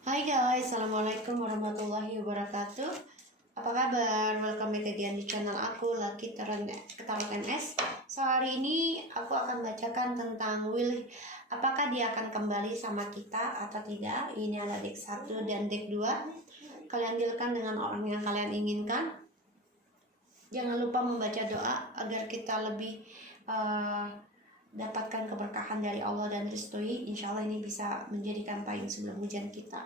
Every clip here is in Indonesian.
Hai guys, assalamualaikum warahmatullahi wabarakatuh. Apa kabar? Welcome back again di channel aku, Lucky Tarot NS. So hari ini aku akan bacakan tentang Will. Apakah dia akan kembali sama kita atau tidak? Ini ada deck 1 dan deck 2. Kalian dealkan dengan orang yang kalian inginkan. Jangan lupa membaca doa agar kita lebih dapatkan keberkahan dari Allah dan restui. Insya Allah ini bisa menjadikan payung sebelum hujan kita.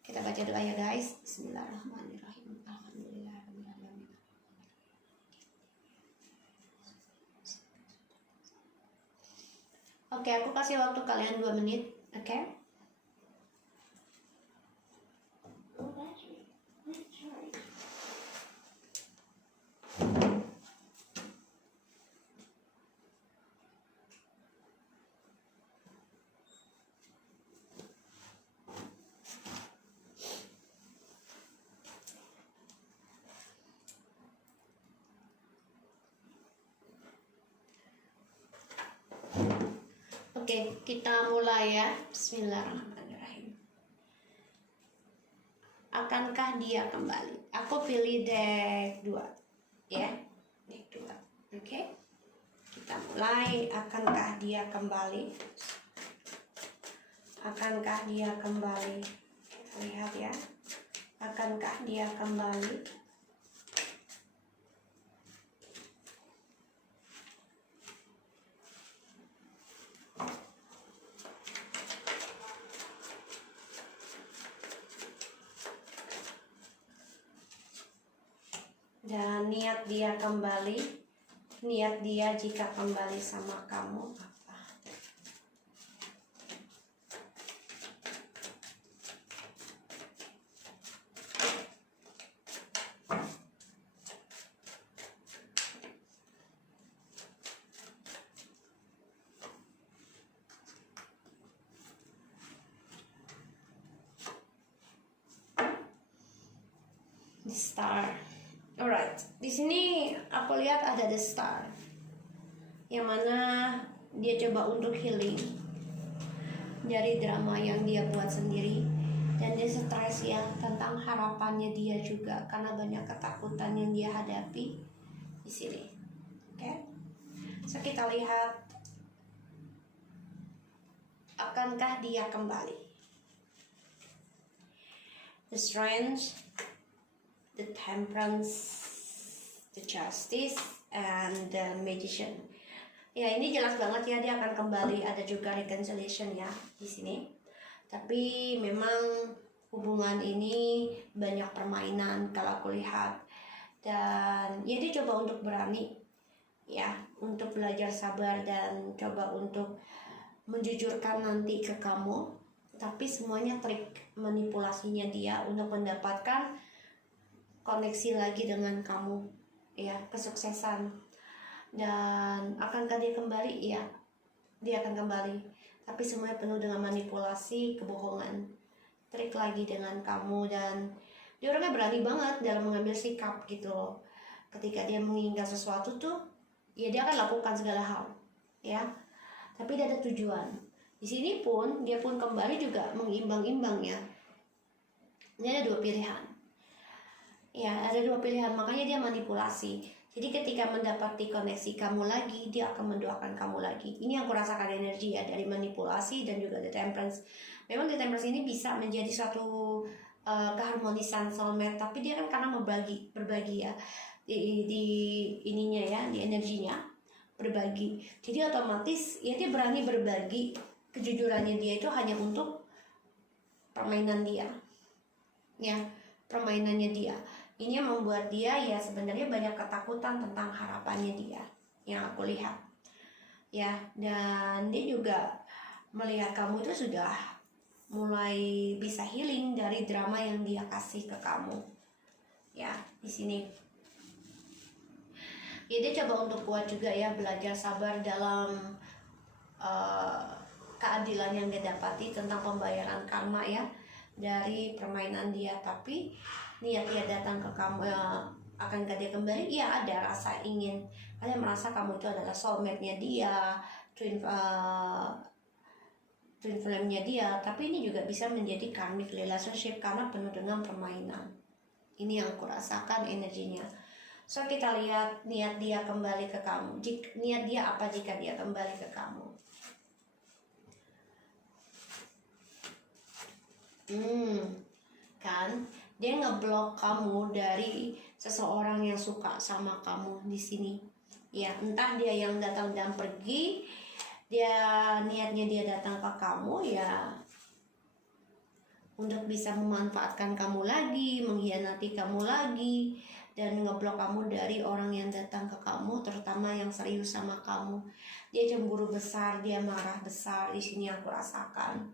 Kita baca doa ya guys. Bismillahirrahmanirrahim. Alhamdulillahirrahmanirrahim. Oke, aku kasih waktu kalian 2 menit. Oke. Oke, kita mulai ya. Bismillahirrahmanirrahim. Akankah dia kembali? Aku pilih deck 2 ya. Deck 2. Oke. Kita mulai. Akankah dia kembali? Akankah dia kembali? Kita lihat ya. Akankah dia kembali? Dan niat dia kembali, niat dia jika kembali sama kamu apa? The Star. Alright, di sini aku lihat ada The Star, yang mana dia coba untuk healing dari drama yang dia buat sendiri, dan dia stres ya tentang harapannya dia juga karena banyak ketakutan yang dia hadapi di sini. Oke, so kita lihat akankah dia kembali. The Strength, the Temperance, the Justice, and the Magician. Ya, ini jelas banget ya dia akan kembali. Ada juga reconciliation ya di sini. Tapi memang hubungan ini banyak permainan kalau aku lihat. Dan ya dia coba untuk berani ya, untuk belajar sabar dan coba untuk menjujurkan nanti ke kamu. Tapi semuanya trik manipulasinya dia untuk mendapatkan koneksi lagi dengan kamu ya, kesuksesan. Dan akankah dia kembali? Iya, dia akan kembali, tapi semuanya penuh dengan manipulasi, kebohongan, trik lagi dengan kamu. Dan dia orangnya berani banget dalam mengambil sikap gitu loh. Ketika dia menginginkan sesuatu tuh ya dia akan lakukan segala hal ya, tapi dia ada tujuan. Di sini pun dia pun kembali juga mengimbang-imbang ya. Ini ada 2 pilihan. Ya, ada 2 pilihan, makanya dia manipulasi. Jadi ketika mendapati koneksi kamu lagi, dia akan mendoakan kamu lagi. Ini yang aku rasakan energi ya, dari manipulasi dan juga The Temperance. Memang The Temperance ini bisa menjadi suatu keharmonisan soulmate, tapi dia kan karena berbagi ya di ininya ya, di energinya, berbagi. Jadi otomatis ya dia berani berbagi kejujurannya dia itu hanya untuk permainan dia. Ya, permainannya dia. Ini yang membuat dia ya sebenarnya banyak ketakutan tentang harapannya dia yang aku lihat ya. Dan dia juga melihat kamu itu sudah mulai bisa healing dari drama yang dia kasih ke kamu ya. Di sini ya dia coba untuk kuat juga ya, belajar sabar dalam keadilan yang dia dapati tentang pembayaran karma ya dari permainan dia. Tapi niat dia datang ke kamu akankah dia kembali? Iya, ada rasa ingin. Kalian merasa kamu itu adalah soulmate-nya dia, twin twin flame-nya dia, tapi ini juga bisa menjadi karmic relationship karena penuh dengan permainan. Ini yang aku rasakan energinya. So kita lihat niat dia kembali ke kamu. Niat dia apa jika dia kembali ke kamu? Kan dia ngeblok kamu dari seseorang yang suka sama kamu di sini. Ya, entah dia yang datang dan pergi, dia niatnya dia datang ke kamu ya untuk bisa memanfaatkan kamu lagi, mengkhianati kamu lagi, dan ngeblok kamu dari orang yang datang ke kamu, terutama yang serius sama kamu. Dia cemburu besar, dia marah besar, di sini aku rasakan.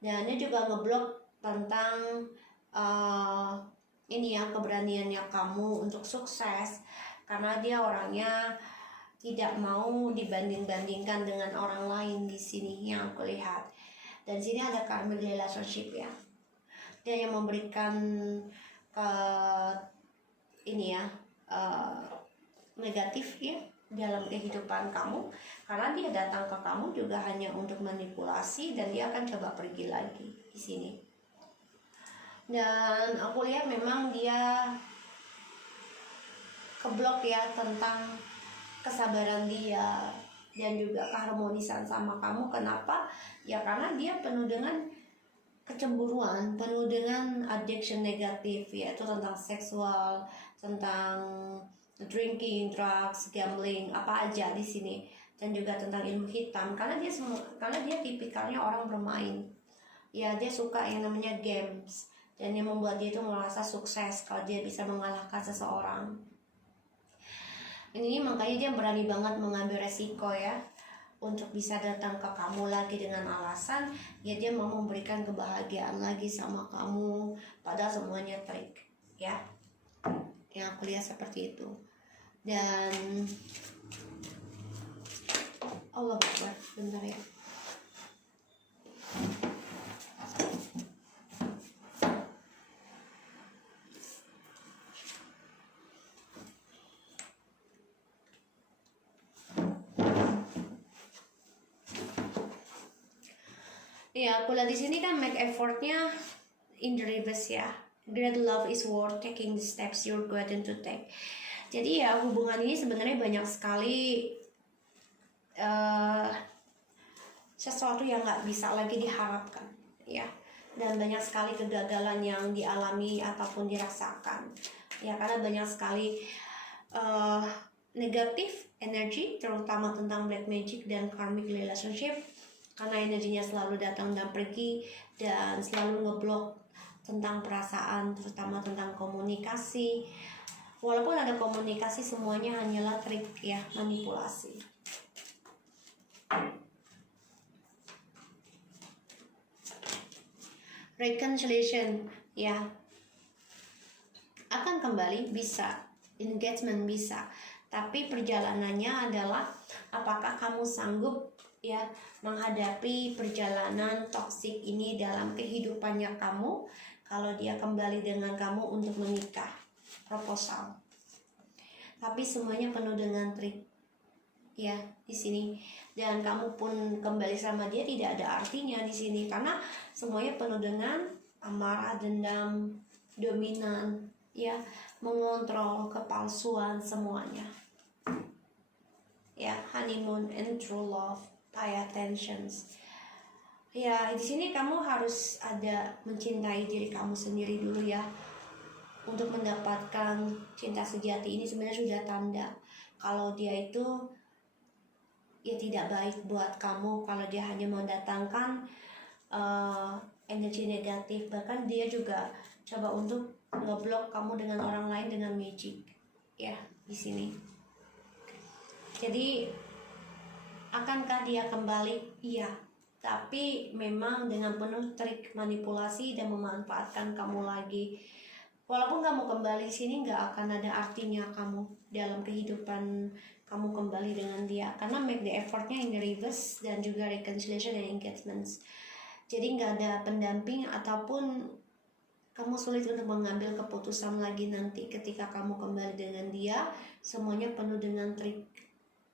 Dan dia juga ngeblok tentang ini ya, keberaniannya kamu untuk sukses, karena dia orangnya tidak mau dibanding-bandingkan dengan orang lain di sini yang aku lihat. Dan sini ada karmic relationship ya. Dia yang memberikan ini ya negatif ya dalam kehidupan kamu, karena dia datang ke kamu juga hanya untuk manipulasi dan dia akan coba pergi lagi di sini. Dan aku lihat memang dia keblok ya tentang kesabaran dia dan juga keharmonisan sama kamu. Kenapa? Ya karena dia penuh dengan kecemburuan, penuh dengan addiction negatif, yaitu tentang seksual, tentang drinking, drugs, gambling, apa aja di sini, dan juga tentang ilmu hitam. Karena dia tipikalnya orang bermain. Ya, dia suka yang namanya games, dan yang membuat dia itu merasa sukses kalau dia bisa mengalahkan seseorang. Ini makanya dia berani banget mengambil resiko ya, untuk bisa datang ke kamu lagi dengan alasan ya dia mau memberikan kebahagiaan lagi sama kamu, padahal semuanya trik ya. Yang aku lihat seperti itu. Dan Allah Akbar, bentar ya. Ya, aku lihat di sini kan make effortnya in the reverse ya. Great love is worth taking the steps you're going to take. Jadi ya hubungan ini sebenarnya banyak sekali sesuatu yang nggak bisa lagi diharapkan ya, dan banyak sekali kegagalan yang dialami ataupun dirasakan ya, karena banyak sekali negatif energi, terutama tentang black magic dan karmic relationship. Karena energinya selalu datang dan pergi dan selalu ngeblok tentang perasaan, terutama tentang komunikasi. Walaupun ada komunikasi, semuanya hanyalah trik ya, manipulasi. Reconciliation ya, akan kembali bisa, engagement bisa, tapi perjalanannya adalah apakah kamu sanggup ya menghadapi perjalanan toksik ini dalam kehidupannya kamu. Kalau dia kembali dengan kamu untuk menikah, proposal, tapi semuanya penuh dengan trik ya di sini, dan kamu pun kembali sama dia tidak ada artinya di sini karena semuanya penuh dengan amarah, dendam, dominan ya, mengontrol, kepalsuan, semuanya ya. Honeymoon and true love, pay attentions ya. Di sini kamu harus ada mencintai diri kamu sendiri dulu ya, untuk mendapatkan cinta sejati. Ini sebenarnya sudah tanda kalau dia itu ya tidak baik buat kamu, kalau dia hanya mendatangkan energi negatif. Bahkan dia juga coba untuk ngeblok kamu dengan orang lain dengan magic ya di sini. Jadi akankah dia kembali? Iya, tapi memang dengan penuh trik manipulasi dan memanfaatkan kamu lagi. Walaupun kamu kembali di sini, nggak akan ada artinya kamu dalam kehidupan kamu kembali dengan dia, karena make the effortnya in the reverse dan juga reconciliation and engagements. Jadi nggak ada pendamping ataupun kamu sulit untuk mengambil keputusan lagi nanti ketika kamu kembali dengan dia. Semuanya penuh dengan trik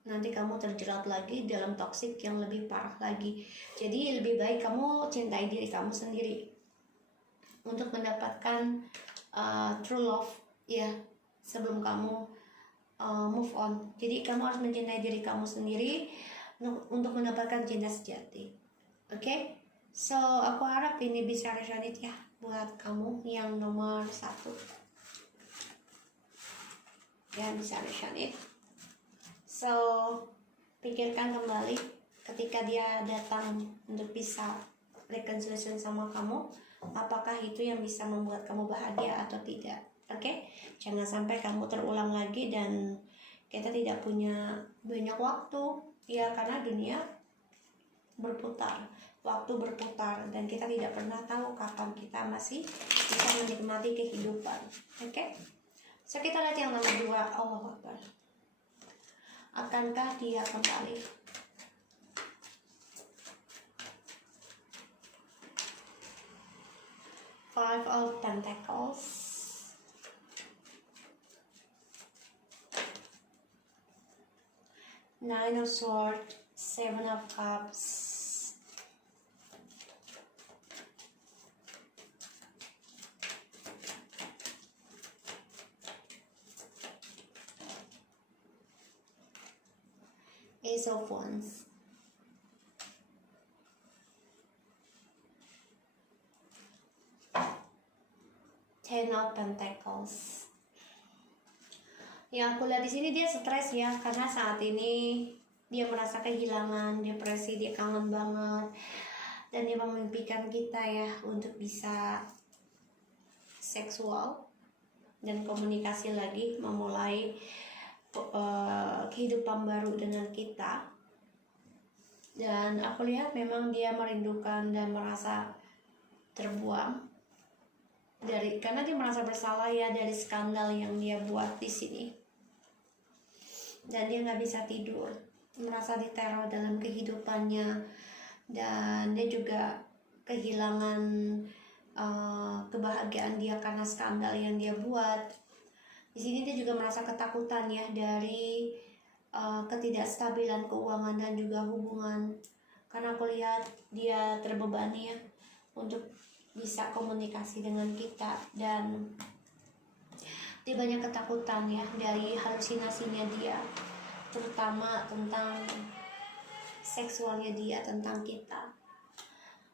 nanti kamu terjerat lagi dalam toksik yang lebih parah lagi. Jadi lebih baik kamu cintai diri kamu sendiri untuk mendapatkan true love ya, sebelum kamu move on. Jadi kamu harus mencintai diri kamu sendiri untuk mendapatkan cinta sejati. Oke? So aku harap ini bisa resonate ya buat kamu yang nomor 1 ya, bisa resonate. So pikirkan kembali ketika dia datang untuk bisa reconciliation sama kamu, apakah itu yang bisa membuat kamu bahagia atau tidak. Oke? Jangan sampai kamu terulang lagi dan kita tidak punya banyak waktu ya, karena dunia berputar, waktu berputar, dan kita tidak pernah tahu kapan kita masih bisa menikmati kehidupan. Oke? So kita lihat yang nomor 2. Allahu Akbar. Akankah dia kembali? Five of Pentacles, Nine of Swords, Seven of Cups, Ace of Wands. Ten of Pentacles. Yang aku lihat di sini dia stres ya, karena saat ini dia merasa kehilangan, depresi, dia kangen banget, dan dia memimpikan kita ya untuk bisa seksual dan komunikasi lagi, memulai kehidupan baru dengan kita. Dan aku lihat memang dia merindukan dan merasa terbuang karena dia merasa bersalah ya dari skandal yang dia buat di sini, dan dia nggak bisa tidur, merasa diteror dalam kehidupannya, dan dia juga kehilangan kebahagiaan dia karena skandal yang dia buat. Di sini dia juga merasa ketakutan ya dari ketidakstabilan keuangan dan juga hubungan, karena aku lihat dia terbebani ya untuk bisa komunikasi dengan kita, dan dia banyak ketakutan ya dari halusinasinya dia, terutama tentang seksualnya dia, tentang kita.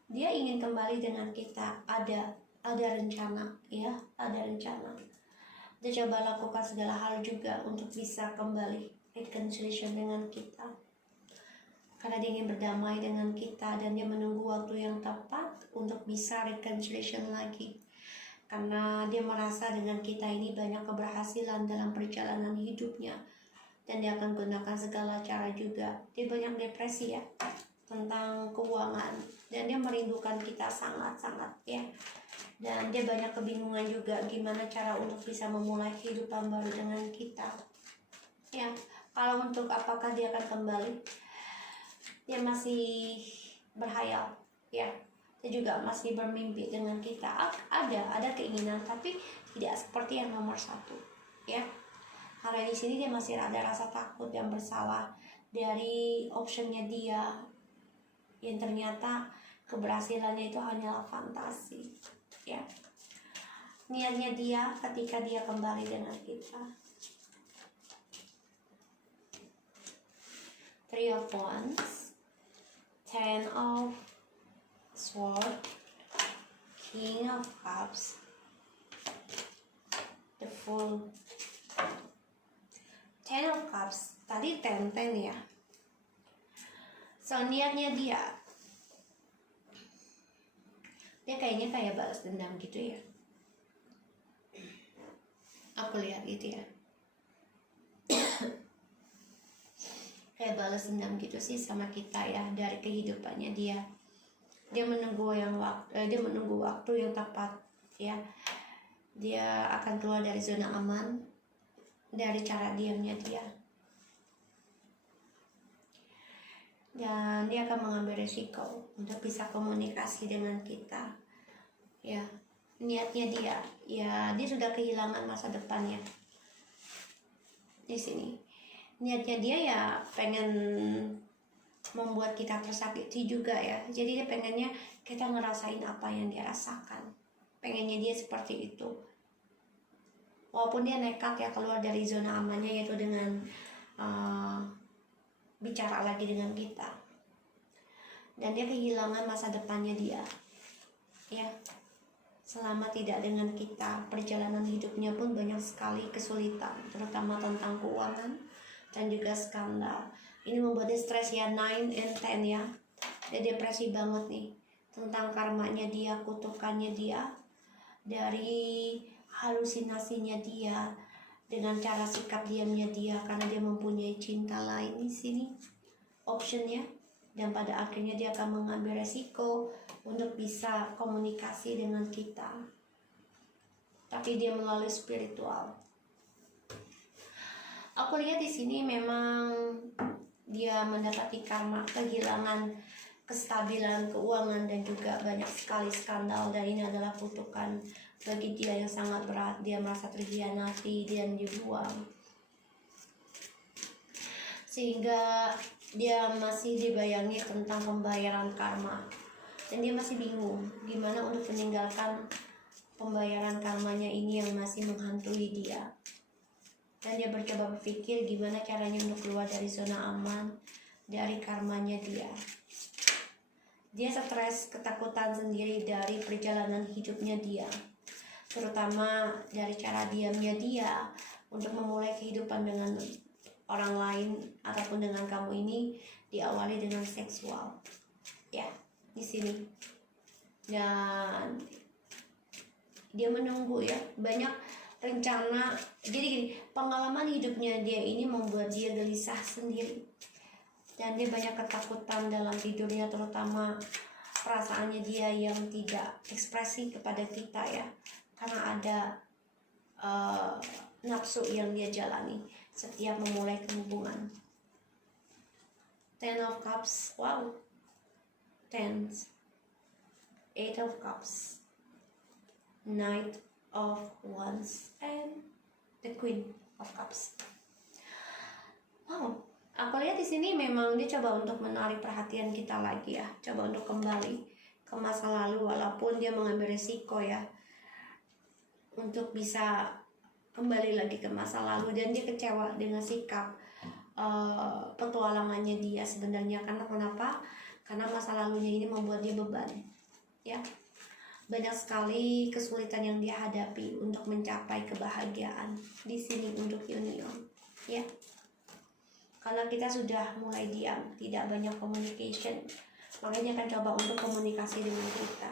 Dia ingin kembali dengan kita, ada rencana ya, ada rencana. Dia coba lakukan segala hal juga untuk bisa kembali reconciliation dengan kita, karena dia ingin berdamai dengan kita, dan dia menunggu waktu yang tepat untuk bisa reconciliation lagi, karena dia merasa dengan kita ini banyak keberhasilan dalam perjalanan hidupnya, dan dia akan gunakan segala cara juga. Dia banyak depresi ya tentang keuangan, dan dia merindukan kita sangat-sangat ya, dan dia banyak kebingungan juga gimana cara untuk bisa memulai kehidupan baru dengan kita ya. Kalau untuk apakah dia akan kembali, dia masih berhayal ya, dia juga masih bermimpi dengan kita, ada keinginan, tapi tidak seperti yang nomor 1 ya, karena di sini dia masih ada rasa takut dan bersalah dari optionnya dia, yang ternyata keberhasilannya itu hanyalah fantasi ya. Niatnya dia ketika dia kembali dengan kita. Three of Wands, Ten of Swords, King of Cups, the Fool. Ten of Cups tadi ten ya. So niatnya dia kayaknya kayak balas dendam gitu ya, aku lihat gitu ya. Kayak balas dendam gitu sih sama kita ya dari kehidupannya dia. Dia menunggu waktu yang tepat ya. Dia akan keluar dari zona aman dari cara diamnya dia, dan dia akan mengambil risiko untuk bisa komunikasi dengan kita ya. Niatnya dia sudah kehilangan masa depannya di sini. niatnya dia ya pengen membuat kita tersakiti juga ya. Jadi dia pengennya kita ngerasain apa yang dia rasakan, pengennya dia seperti itu. Walaupun dia nekat ya keluar dari zona amannya, yaitu dengan bicara lagi dengan kita, dan dia kehilangan masa depannya dia ya. Selama tidak dengan kita, perjalanan hidupnya pun banyak sekali kesulitan, terutama tentang keuangan dan juga skandal. Ini membuat dia stres ya, 9 and 10 ya. Dia depresi banget nih tentang karmanya dia, kutukannya dia, dari halusinasinya dia, dengan cara sikap diamnya dia, karena dia mempunyai cinta lain di sini optionnya. Dan pada akhirnya dia akan mengambil resiko untuk bisa komunikasi dengan kita, tapi dia melalui spiritual. Aku lihat di sini memang dia mendapati karma kehilangan kestabilan keuangan dan juga banyak sekali skandal, dan ini adalah kutukan bagi dia yang sangat berat. Dia merasa terhianati dan dibuang, sehingga dia masih dibayangi tentang pembayaran karma, dan dia masih bingung gimana untuk meninggalkan pembayaran karmanya ini yang masih menghantui dia. Dan dia bercoba berpikir gimana caranya untuk keluar dari zona aman, dari karmanya dia. Dia stres, ketakutan sendiri dari perjalanan hidupnya dia, terutama dari cara diamnya dia untuk memulai kehidupan dengan orang lain ataupun dengan kamu ini diawali dengan seksual ya di sini. Dan dia menunggu ya, banyak rencana. Jadi gini, pengalaman hidupnya dia ini membuat dia gelisah sendiri, dan dia banyak ketakutan dalam tidurnya, terutama perasaannya dia yang tidak ekspresi kepada kita ya, karena ada nafsu yang dia jalani setiap memulai hubungan. 10 of Cups, wow, 10, 8 of Cups, Knight of Wands, and the Queen of Cups. Wow, aku lihat di sini memang dia coba untuk menarik perhatian kita lagi ya, coba untuk kembali ke masa lalu, walaupun dia mengambil resiko ya untuk bisa kembali lagi ke masa lalu. Dan dia kecewa dengan sikap petualangannya dia sebenarnya. Karena kenapa? Karena masa lalunya ini membuat dia beban ya. Banyak sekali kesulitan yang dia hadapi untuk mencapai kebahagiaan di sini untuk union ya. Karena kita sudah mulai diam, tidak banyak communication, makanya akan coba untuk komunikasi dengan kita.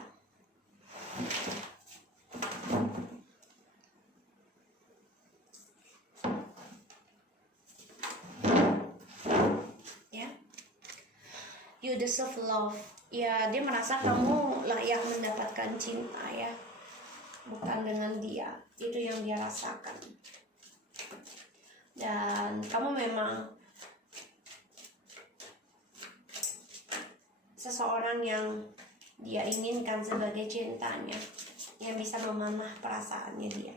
You deserve love. Ya, dia merasa kamu layak mendapatkan cinta ya, bukan dengan dia. Itu yang dia rasakan. Dan kamu memang seseorang yang dia inginkan sebagai cintanya, yang bisa memanah perasaannya dia.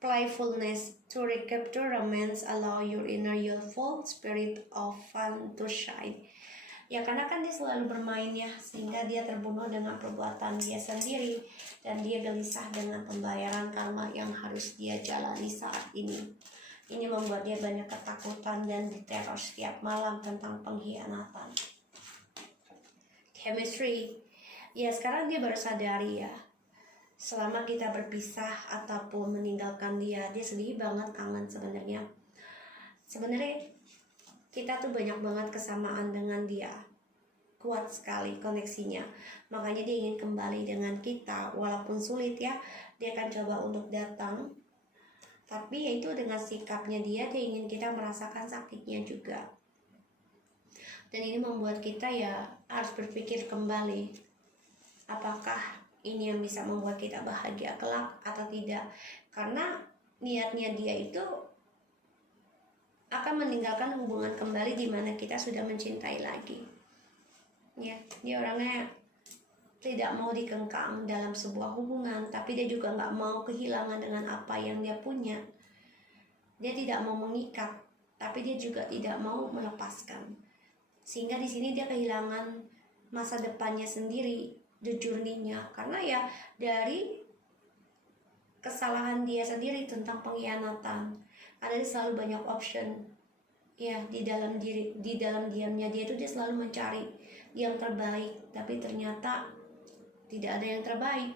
Playfulness, to recapture romance, allow your inner youthful spirit of fun to shine. Ya, karena kan dia selalu bermain ya, sehingga dia terbunuh dengan perbuatan dia sendiri, dan dia gelisah dengan pembayaran karma yang harus dia jalani saat ini. Ini membuat dia banyak ketakutan dan diteror setiap malam tentang pengkhianatan. Chemistry, ya sekarang dia baru sadari ya, selama kita berpisah ataupun meninggalkan dia, dia sedih banget, kangen sebenarnya. Sebenarnya kita tuh banyak banget kesamaan dengan dia, kuat sekali koneksinya, makanya dia ingin kembali dengan kita. Walaupun sulit ya, dia akan coba untuk datang, tapi yaitu dengan sikapnya dia ingin kita merasakan sakitnya juga. Dan ini membuat kita ya harus berpikir kembali, apakah ini yang bisa membuat kita bahagia kelak atau tidak. Karena niatnya dia itu akan meninggalkan hubungan kembali di mana kita sudah mencintai lagi. Ya, dia orangnya tidak mau dikengkang dalam sebuah hubungan, tapi dia juga nggak mau kehilangan dengan apa yang dia punya. Dia tidak mau mengikat tapi dia juga tidak mau melepaskan. Sehingga di sini dia kehilangan masa depannya sendiri, the journey-nya, karena ya dari kesalahan dia sendiri tentang pengkhianatan. Karena dia selalu banyak option. Ya, di dalam diamnya dia itu dia selalu mencari yang terbaik, tapi ternyata tidak ada yang terbaik.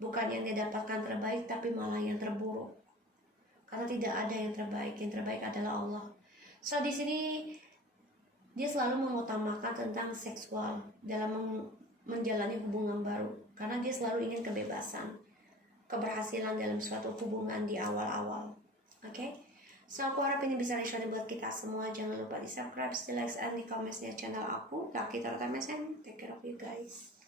Bukan yang dia dapatkan terbaik, tapi malah yang terburuk. Karena tidak ada yang terbaik adalah Allah. So di sini dia selalu mengutamakan tentang seksual dalam menjalani hubungan baru, karena dia selalu ingin kebebasan, keberhasilan dalam suatu hubungan di awal-awal. Oke? So aku harap ini bisa resonate buat kita semua. Jangan lupa di subscribe, di like, and di comment channel aku, Lucky Tarot MSN. Take care of you guys.